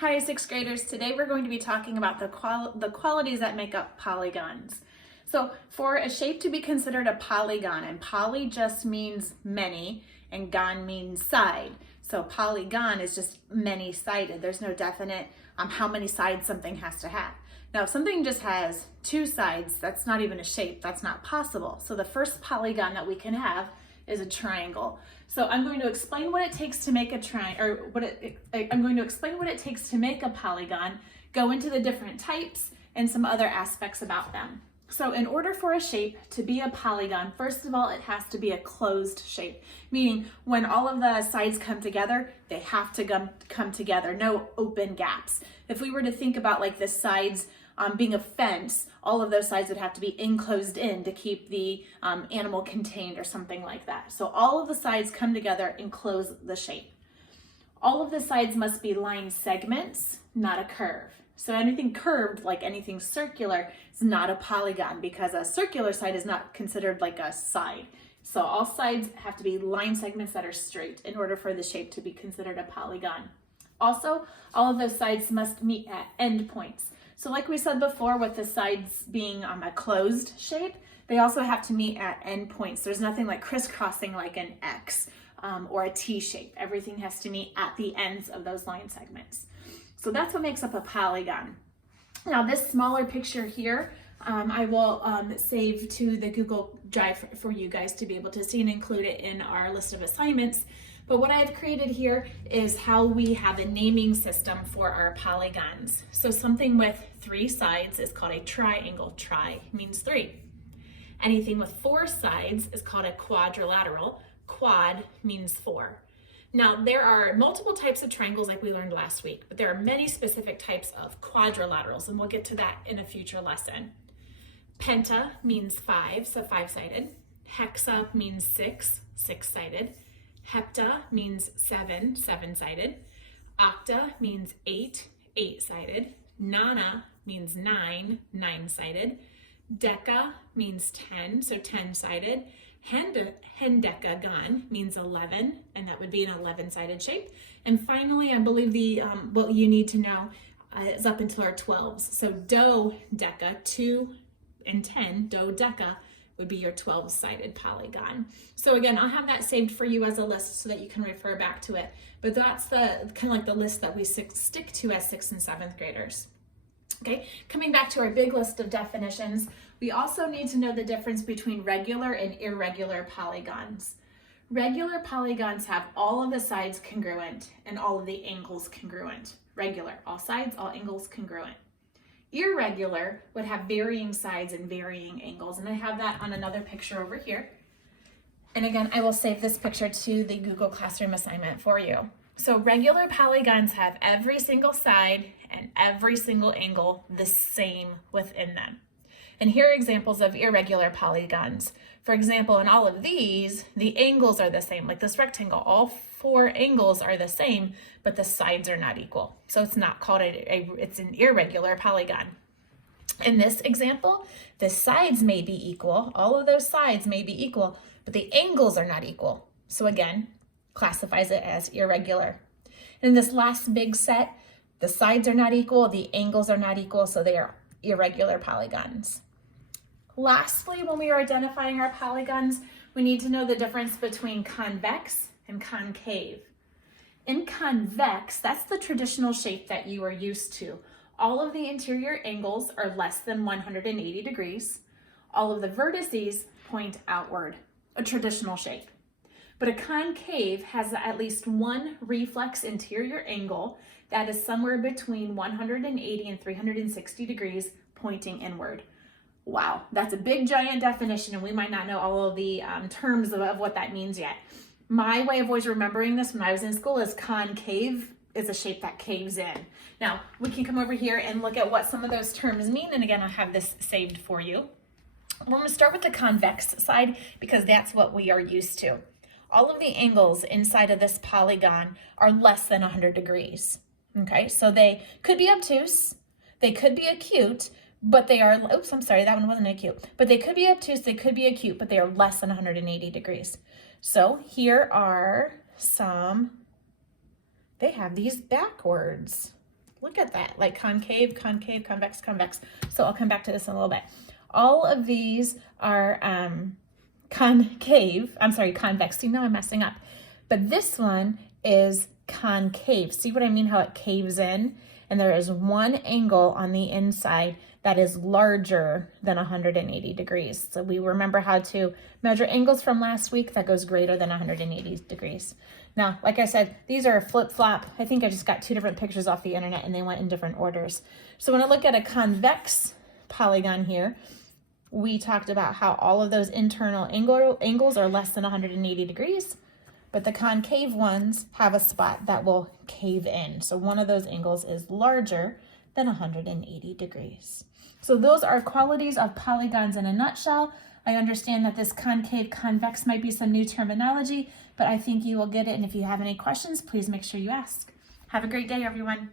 Hi, sixth graders. Today we're going to be talking about the qualities that make up polygons. So for a shape to be considered a polygon, and poly just means many and gon means side. So polygon is just many-sided. There's no definite how many sides something has to have. Now, if something just has two sides, that's not even a shape. That's not possible. So the first polygon that we can have is a triangle. So I'm going to explain what it takes to make a I'm going to explain what it takes to make a polygon, go into the different types and some other aspects about them. So in order for a shape to be a polygon, first of all, it has to be a closed shape, meaning when all of the sides come together, they have to come together, no open gaps. If we were to think about like the sides being a fence, all of those sides would have to be enclosed in to keep the animal contained or something like that. So all of the sides come together and close the shape. All of the sides must be line segments, not a curve. So anything curved, like anything circular, is not a polygon because a circular side is not considered like a side. So all sides have to be line segments that are straight in order for the shape to be considered a polygon. Also, all of those sides must meet at endpoints. So like we said before, with the sides being a closed shape, they also have to meet at endpoints. There's nothing like crisscrossing like an X or a T shape. Everything has to meet at the ends of those line segments. So that's what makes up a polygon. Now this smaller picture here, I will save to the Google Drive for you guys to be able to see and include it in our list of assignments. But what I've created here is how we have a naming system for our polygons. So something with 3 sides is called a triangle. Tri means 3. Anything with 4 sides is called a quadrilateral. Quad means 4. Now, there are multiple types of triangles like we learned last week, but there are many specific types of quadrilaterals, and we'll get to that in a future lesson. Penta means 5, so 5-sided. Hexa means 6, 6-sided. Hepta means 7, 7-sided. Octa means 8, 8-sided. Nona means 9, 9-sided. Deca means 10, so 10-sided. Hendecagon means 11, and that would be an 11-sided shape. And finally, I believe the what you need to know is up until our 12s. So dodeca, 2 and 10, dodeca would be your 12-sided polygon. So again, I'll have that saved for you as a list so that you can refer back to it. But that's the kind of like the list that we stick to as 6th and 7th graders. Okay, coming back to our big list of definitions, we also need to know the difference between regular and irregular polygons. Regular polygons have all of the sides congruent and all of the angles congruent. Regular, all sides, all angles congruent. Irregular would have varying sides and varying angles, and I have that on another picture over here. And again, I will save this picture to the Google Classroom assignment for you. So regular polygons have every single side and every single angle the same within them. And here are examples of irregular polygons. For example, in all of these, the angles are the same. Like this rectangle, all 4 angles are the same, but the sides are not equal. So it's not called it's an irregular polygon. In this example, the sides may be equal. All of those sides may be equal, but the angles are not equal. So again, classifies it as irregular. In this last big set, the sides are not equal, the angles are not equal, so they are irregular polygons. Lastly, when we are identifying our polygons, we need to know the difference between convex and concave. In convex, that's the traditional shape that you are used to. All of the interior angles are less than 180 degrees. All of the vertices point outward, a traditional shape. But a concave has at least one reflex interior angle that is somewhere between 180 and 360 degrees pointing inward. Wow, that's a big giant definition, and we might not know all of the terms of what that means yet. My way of always remembering this when I was in school is concave is a shape that caves in. Now, we can come over here and look at what some of those terms mean, and again, I'll have this saved for you. We're going to start with the convex side because that's what we are used to. All of the angles inside of this polygon are less than 100 degrees. Okay, so they could be obtuse, they could be acute, but they are, oops, I'm sorry, that one wasn't acute. But they could be obtuse, they could be acute, but they are less than 180 degrees. So here are some, they have these backwards. Look at that, like concave, concave, convex, convex. So I'll come back to this in a little bit. All of these are concave. I'm sorry, convex. See, now I'm messing up. But this one is concave. See what I mean? How it caves in? And there is one angle on the inside that is larger than 180 degrees. So we remember how to measure angles from last week. That goes greater than 180 degrees. Now, like I said, these are a flip-flop. I think I just got 2 different pictures off the internet and they went in different orders. So when I look at a convex polygon here, we talked about how all of those internal angles are less than 180 degrees, but the concave ones have a spot that will cave in. So one of those angles is larger than 180 degrees. So those are qualities of polygons in a nutshell. I understand that this concave, convex might be some new terminology, but I think you will get it. And if you have any questions, please make sure you ask. Have a great day, everyone.